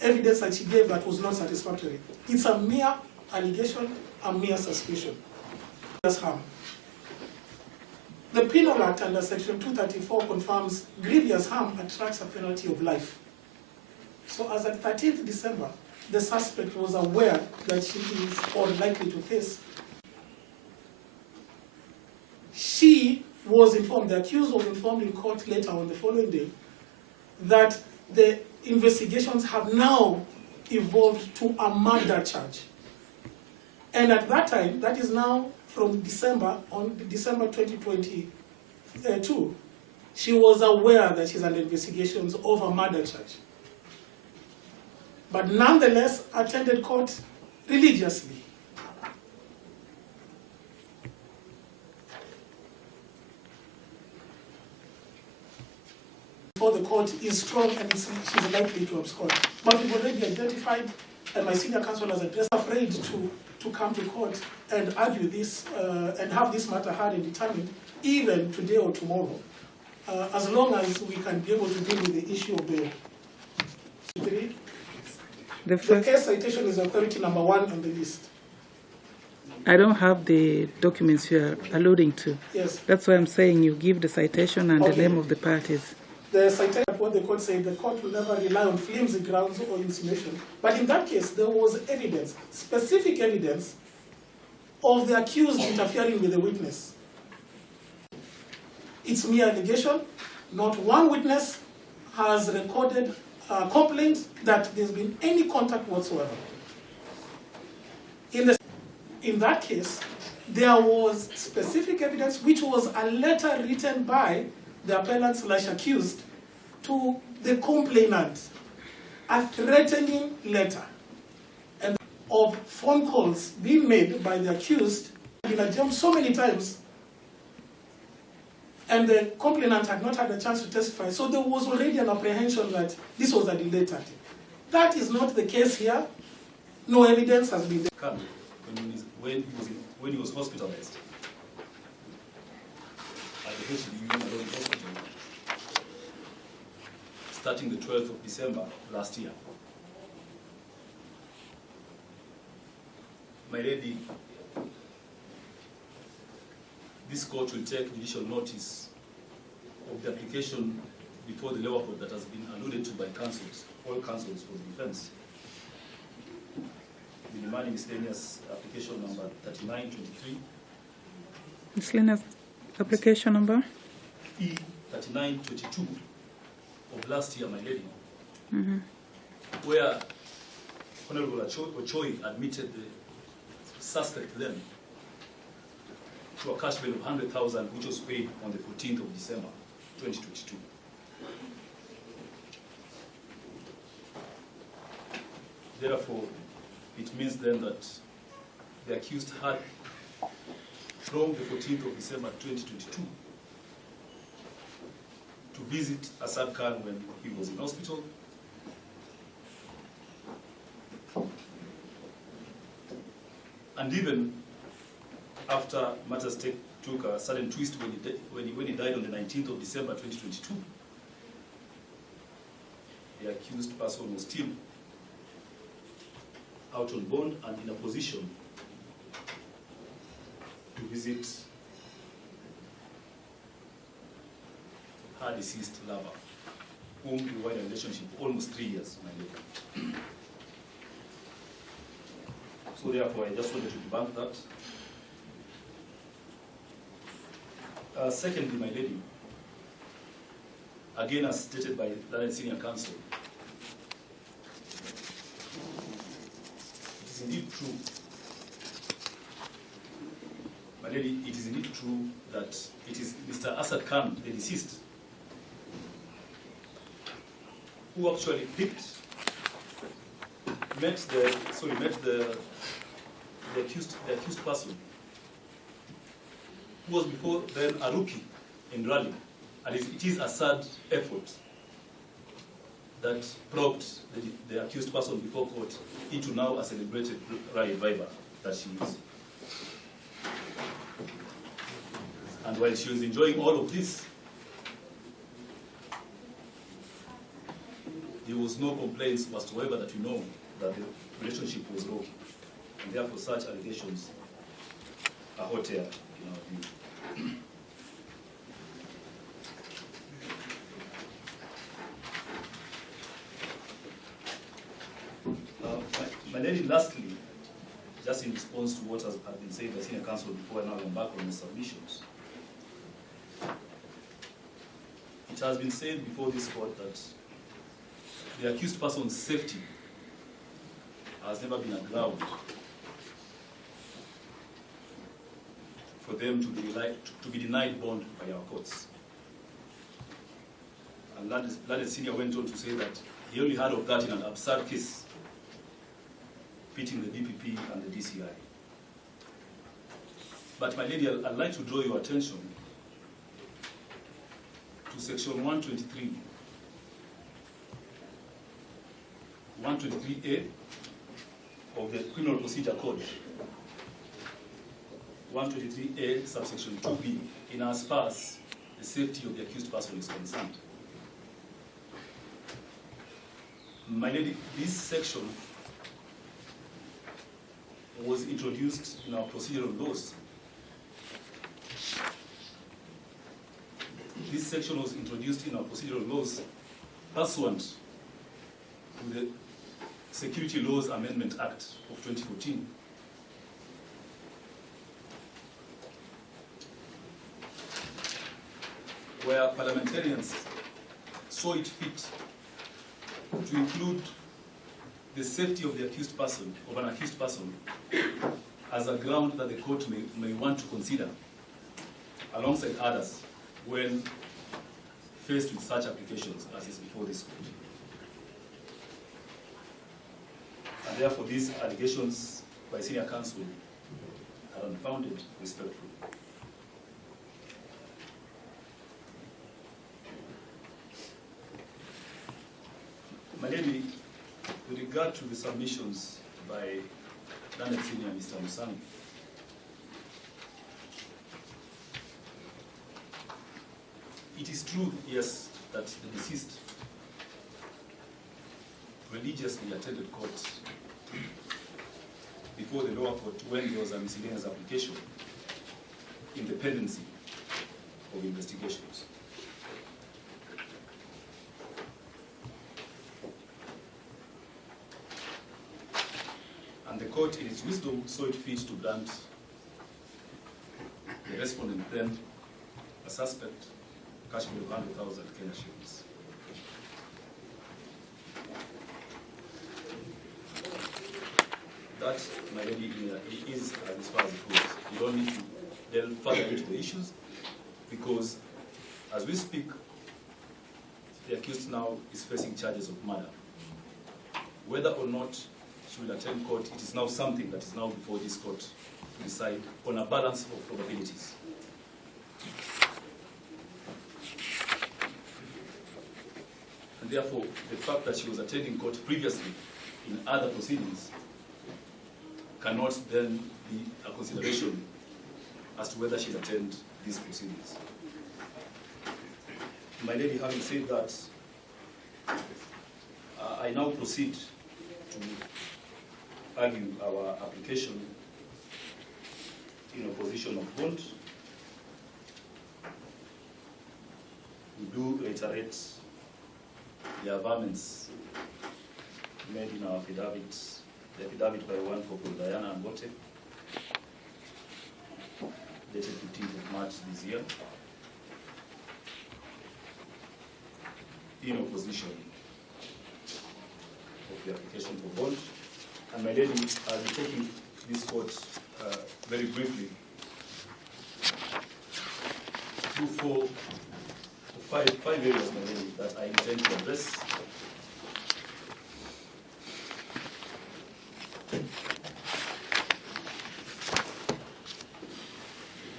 evidence that she gave that was not satisfactory. It's a mere allegation, a mere suspicion. That's harm. The Penal Act under Section 234 confirms grievous harm attracts a penalty of life. So as at 13th December, the suspect was aware that she is or likely to face. She was informed, the accused was informed in court later on the following day, that the investigations have now evolved to a murder charge. And at that time, that is now from December 2022, she was aware that she's under investigations of a murder charge. But nonetheless attended court religiously. For the court is strong and she's likely to abscond. But we've already identified, and my senior counsel has addressed, afraid to come to court and argue this and have this matter heard and determined, even today or tomorrow, as long as we can be able to deal with the issue of the three. The case citation is authority number 1 on the list. I don't have the documents you are alluding to. Yes. That's why I'm saying you give the citation and the name of the parties. The citation, what the court said, the court will never rely on flimsy grounds or insinuation. But in that case, there was evidence, specific evidence, of the accused interfering with the witness. It's mere allegation. Not one witness has recorded a complaint that there's been any contact whatsoever. In that case, there was specific evidence, which was a letter written by the appellant/accused to the complainant, a threatening letter, and of phone calls being made by the accused in a jam so many times, and the complainant had not had a chance to testify. So there was already an apprehension that this was a delayed tactic. That is not the case here. No evidence has been there. When he was hospitalized at the HDU Hospital, starting the 12th of December last year. My lady, this court will take judicial notice of the application before the lower court that has been alluded to by counsels, all counsels for the defense. The remaining miscellaneous application number 3923. Miscellaneous application number? E3922 of last year, my lady, where Honorable Ochoi admitted the suspect then to a cash bail of 100,000, which was paid on the 14th of December, 2022. Therefore, it means then that the accused had, from the 14th of December 2022, to visit Assad Khan when he was in hospital, and even after matters took a sudden twist when he died on the 19th of December 2022, the accused person was still out on bond and in a position to visit her deceased lover, whom we were in a relationship for almost 3 years, my lady. So therefore, I just wanted to debunk that. Secondly, my lady, again as stated by the senior counsel, it is indeed true, my lady, it is indeed true that it is Mr. Assad Khan, the deceased, who actually met the accused person who was before then a rookie in rally, and it is a sad effort that probed the accused person before court into now a celebrated rally driver that she is. And while she was enjoying all of this, there was no complaints whatsoever that we know that the relationship was rocky. And therefore such allegations are hot air in our view. My lady, lastly, just in response to what has been said by senior counsel before, and now I'm back on the submissions. It has been said before this court that the accused person's safety has never been a ground for them to be denied bond by our courts. And Landed Senior went on to say that he only heard of that in an absurd case pitting the DPP and the DCI. But my lady, I'd like to draw your attention to section 123A of the Criminal Procedure Code, 123A subsection 2B, in as far as the safety of the accused person is concerned. My lady, this section was introduced in our procedural laws. This section was introduced in our procedural laws pursuant to the Security Laws Amendment Act of 2014. Where parliamentarians saw it fit to include the safety of the accused person, of an accused person, as a ground that the court may want to consider, alongside others, when faced with such applications as is before this court. And therefore, these allegations by senior counsel are unfounded, respectfully. My lady, with regard to the submissions by Landed Senior Mr. Musangi, it is true, yes, that the deceased religiously attended court before the lower court when there was a miscellaneous application in the pendency of investigations. And the court, in its wisdom, saw it fit to grant the respondent then a suspect cash bail of 100,000 Kenya shillings. That, my lady, is as far as it goes. You don't need to delve further into the issues because, as we speak, the accused now is facing charges of murder. Whether or not she will attend court, it is now something that is now before this court to decide on a balance of probabilities. And therefore, the fact that she was attending court previously in other proceedings cannot then be a consideration as to whether she'll attend these proceedings. My lady, having said that, I now proceed to argue our application in opposition of bond. We do reiterate the averments made in our affidavit, the affidavit by one Corporal Diana Ambote, dated 15th of March this year, in opposition of the application for bond. And my lady, I'll be taking this court very briefly through five areas, my lady, that I intend to address.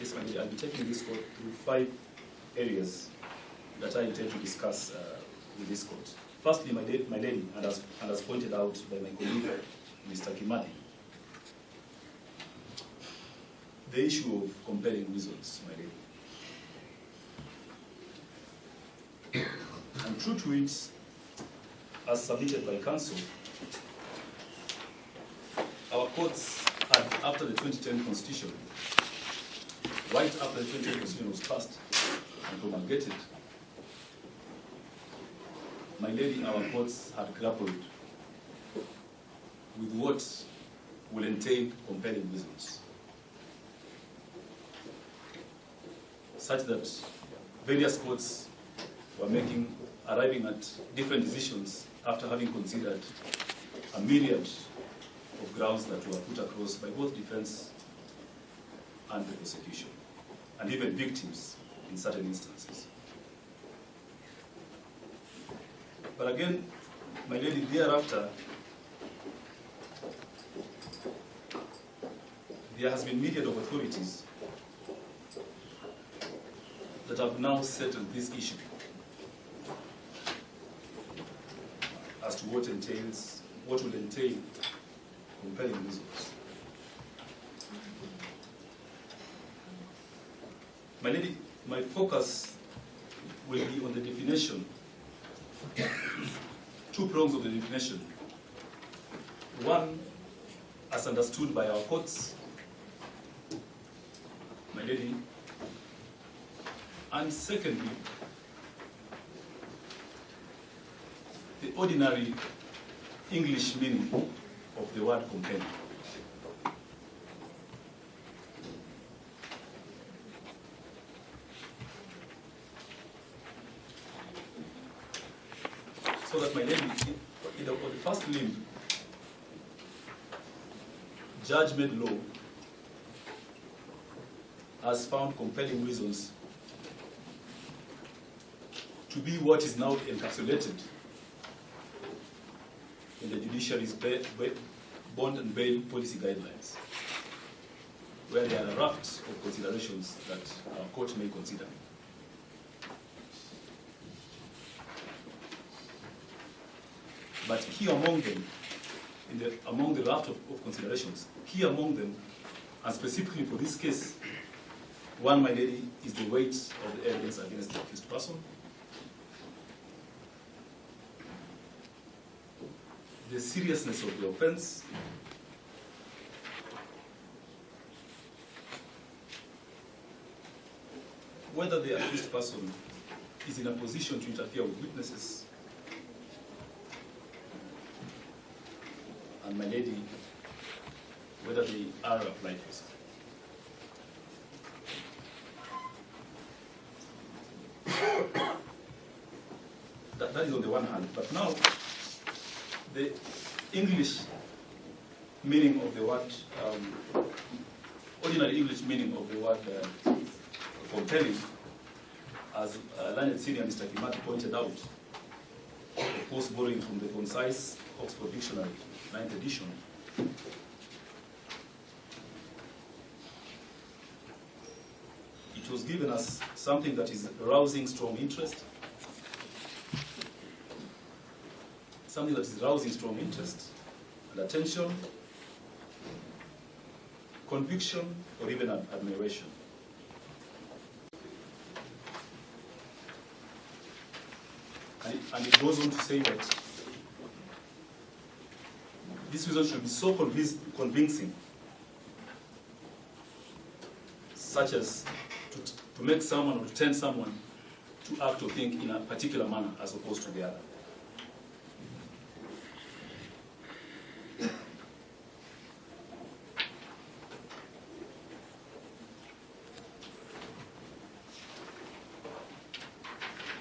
Yes, my lady, I'll be taking this court through 5 areas that I intend to discuss with this court. Firstly, my lady, and as pointed out by my colleague, Mr. Kimani, the issue of compelling reasons, my lady. And true to it, as submitted by counsel, our courts had, after the 2010 Constitution, right after the 2010 Constitution was passed and promulgated, my lady, our courts had grappled with what will entail compelling reasons, such that various courts were arriving at different decisions after having considered a myriad of grounds that were put across by both defense and the prosecution, and even victims in certain instances. But again, my lady, thereafter, there has been myriad of authorities that have now settled this issue as to what will entail compelling reasons. My lady, my focus will be on the definition, 2 prongs of the definition. One, as understood by our courts, my lady, and secondly, the ordinary English meaning of the word compelling. So that, my lady, in the first limb, judgment law has found compelling reasons to be what is now encapsulated in the judiciary's bond and bail policy guidelines, where there are a raft of considerations that our court may consider. But key among them, among the raft of considerations, key among them, and specifically for this case, one, my lady, is the weight of the evidence against the accused person, the seriousness of the offense, whether the accused person is in a position to interfere with witnesses, and, my lady, whether they are a flight risk. That is on the one hand. But now, the English meaning of the word, ordinary English meaning of the word compelling, as learned senior Mr. Kimati pointed out, of course borrowing from the concise Oxford Dictionary, 9th edition, it was given us something that is arousing strong interest, something that is arousing strong interest and attention, conviction, or even admiration. And it goes on to say that this reason should be so convincing, such as to make someone or to turn someone to act or think in a particular manner as opposed to the other.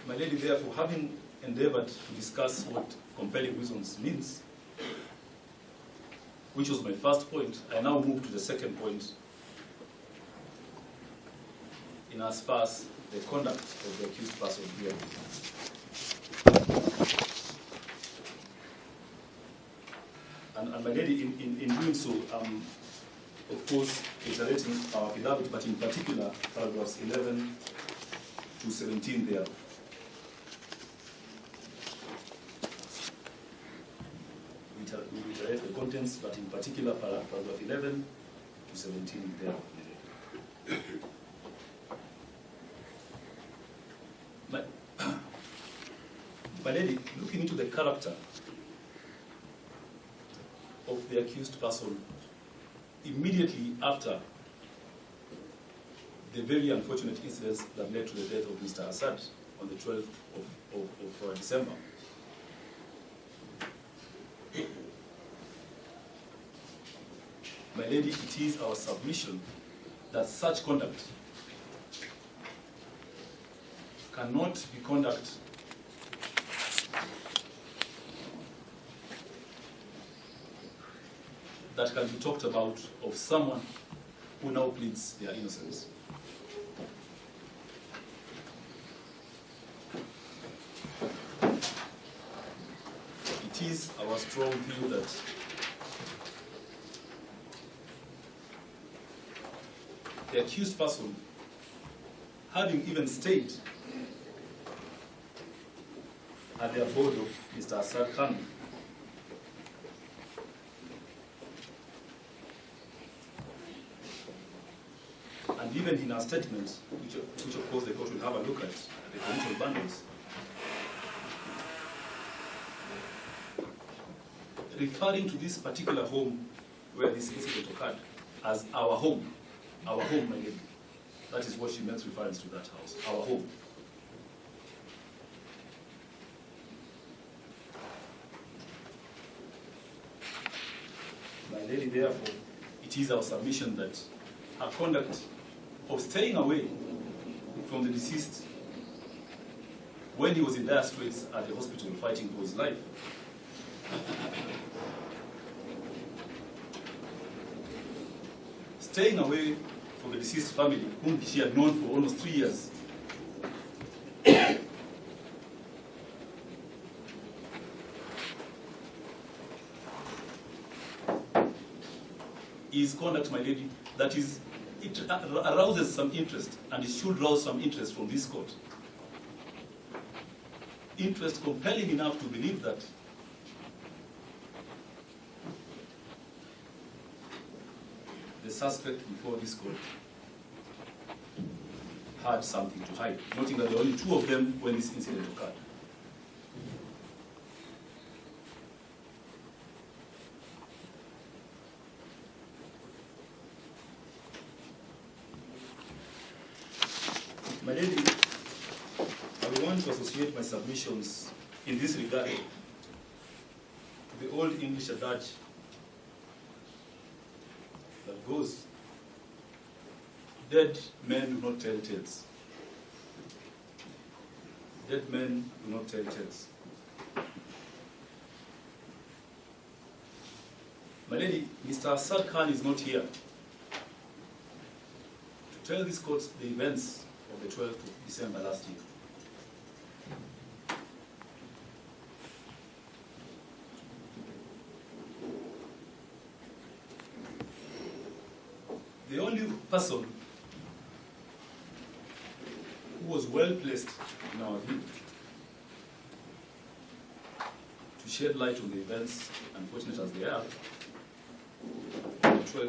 My lady, therefore, having endeavored to discuss what compelling reasons means, which was my first point, I now move to the second point, in as far as the conduct of the accused person here. And my lady, in doing so, of course, reiterating our affidavit, but in particular paragraphs 11 to 17 there. We reiterate the contents, but in particular paragraph 11 to 17 there. My lady, looking into the character of the accused person immediately after the very unfortunate incidents that led to the death of Mr. Assad on the 12th of December. My lady, it is our submission that such conduct cannot be conduct that can be talked about of someone who now pleads their innocence. It is our strong view that the accused person, having even stayed at the abode of Mr. Assad Khan, and even in our statement, which of course the court will have a look at, the commercial bundles, referring to this particular home where this incident occurred as our home, my lady. That is what she makes reference to that house, our home. My lady, therefore, it is our submission that her conduct of staying away from the deceased when he was in dire straits at the hospital fighting for his life, staying away from the deceased family, whom she had known for almost 3 years, is conduct, my lady, that is, it arouses some interest, and it should rouse some interest from this court. Interest compelling enough to believe that the suspect before this court had something to hide, noting that there were only 2 of them when this incident occurred. My lady, I will want to associate my submissions in this regard to the old English adage that goes, dead men do not tell tales. Dead men do not tell tales. My lady, Mr. Assad Khan is not here to tell this court the events of the 12th of December last year. The only person who was well placed in our view to shed light on the events, unfortunate as they are, on the 12th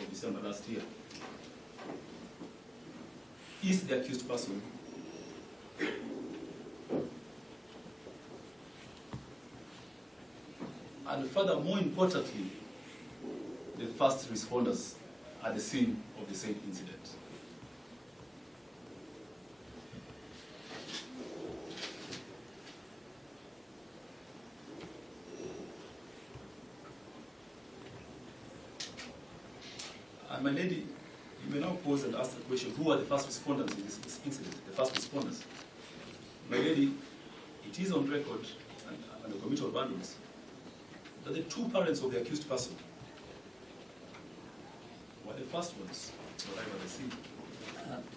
of December last year, is the accused person and further, more importantly, the first responders at the scene of the same incident. And my lady, you may now pose and ask the question, who are the first responders in this incident, the first responders? My lady, it is on record, and the committee of bundles, that the 2 parents of the accused person were the first ones to arrive at the scene.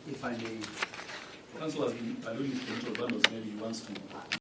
If I may, Council has been alluding to the committee of bundles, maybe he wants to